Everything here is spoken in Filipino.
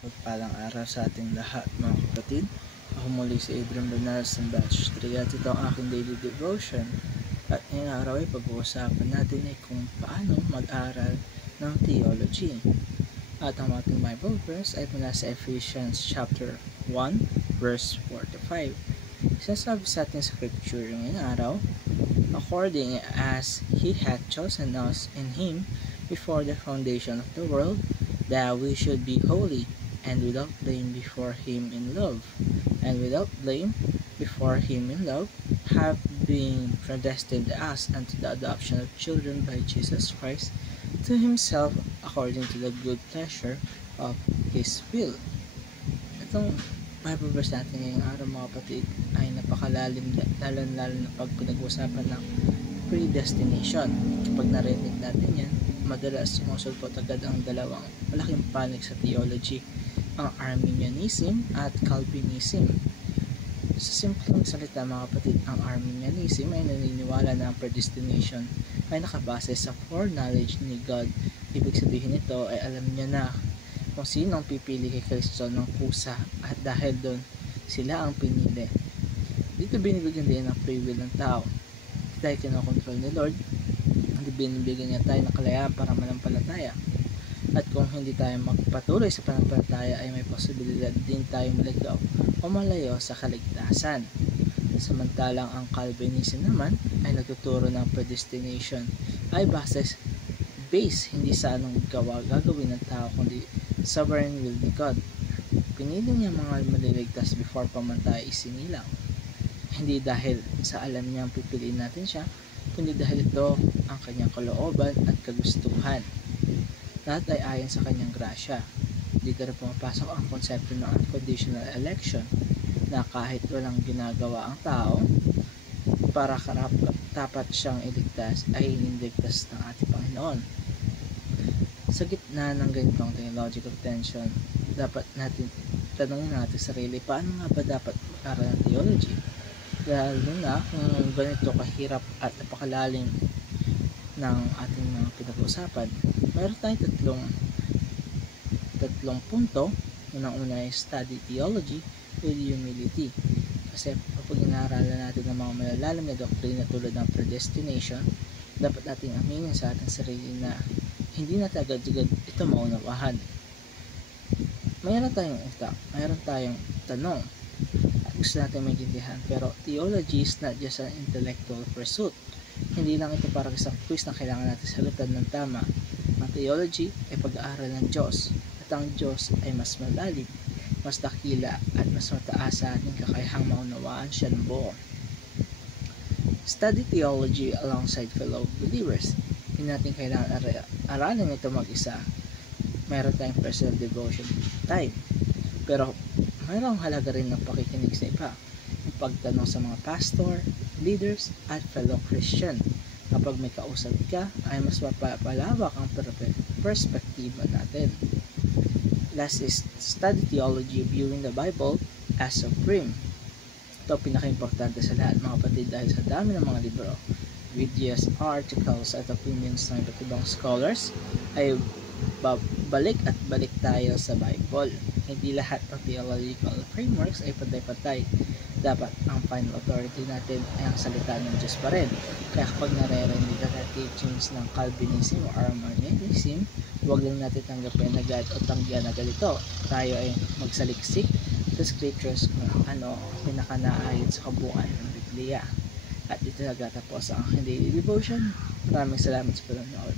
Pagpalang araw sa ating lahat mga kapatid. Ako muli si Adrian Bernales ng Batch 3 at ito ang aking daily devotion. At ngayong araw ay pag-uusapan natin ay kung paano mag-aral ng theology. At ang ating Bible verse ay mula sa Ephesians chapter 1 verse 4 to 5. Sinasabi sa ating scripture ngayong araw, according as He hath chosen us in Him before the foundation of the world, that we should be holy and without blame before Him in love, have been predestined us unto the adoption of children by Jesus Christ to Himself according to the good pleasure of His will. Itong Bible verse natin ngayong araw mga kapatid ay napakalalim, lalo na pag pinag-usapan ng predestination. Kapag narinig natin yan, madalas sumusulpot agad ang dalawang malaking panig sa theology, ang Arminianism at Calvinism. Sa simpleng salita mga kapatid, ang Arminianism ay naniniwala na ang predestination ay nakabase sa foreknowledge ni God. Ibig sabihin nito ay alam niya na kung sino ang pipili kay Kristo ng kusa at dahil doon sila ang pinili. Dito binibigyan din ng free will ng tao. Hindi tayo kinokontrol ni Lord, hindi binibigyan niya tayo ng kalayaan para manampalataya. At kung hindi tayo magpatuloy sa pananampalataya ay may posibilidad din tayo maligaw o malayo sa kaligtasan. Samantalang ang Calvinism naman ay nagtuturo ng predestination ay base hindi sa anong gagawin ng tao kundi sovereign will ni God. Pinili niya mga maliligtas before pa man tayo isinilang. Hindi dahil sa alam niyang pipiliin natin siya, kundi dahil ito ang kanyang kalooban at kagustuhan. Lahat ay ayon sa kanyang grasya. Dito rin pumapasok ang konsepto ng unconditional election na kahit walang ginagawa ang tao para tapat siyang iligtas ay iniligtas ng ating Panginoon. Sa gitna ng ganitong theological tension, dapat natin tanongin natin sarili, paano nga ba dapat mag-aral ng theology? Lalo na kung ganito kahirap at napakalalim ng ating mga pinag-uusapan. Mayroon tayong tatlong punto. Unang-una ay study theology with humility. Kasi kapag inaaralan natin ng mga malalalim na doktrina tulad ng predestination, dapat nating aminin sa ating sarili na hindi natin agad-agad ito maunawahan. Mayroon tayong utak, mayroon tayong tanong at gusto natin maintindihan, pero theology is not just an intellectual pursuit. Hindi lang ito para isang quiz na kailangan natin sagutan ng tama. Ang theology ay pag-aaral ng Diyos at ang Diyos ay mas malalim, mas dakila at mas mataas sa ating kakayahang maunawaan siya ng buo. Study theology alongside fellow believers. Hindi natin kailangan aralin ito mag-isa. Mayroon tayong personal devotion time. Pero mayroong halaga rin ng pakikinig sa iba. Ang pagtanong sa mga pastor, leaders, at fellow Christian. Kapag may kausap ka, ay mas mapapalawak ang perspektiba natin. Last is study theology viewing the Bible as supreme. Ito pinaka-importante sa lahat mga kapatid dahil sa dami ng mga libro, videos, articles at opinions ng iba't ibang scholars ay balik at balik tayo sa Bible. Hindi lahat ng theological frameworks ay pantay-pantay. Dapat ang final authority natin ay ang salita ng Diyos pa rin. Kaya kapag naririnig natin teachings ng Calvinism o Arminianism, huwag lang natin tanggapin agad o tanggihan agad ito. Tayo ay magsaliksik sa scriptures kung ano pinakanaayon sa kabuuan ng Biblia. At dito nagtatapos ang aking daily devotion. Maraming salamat sa panonood.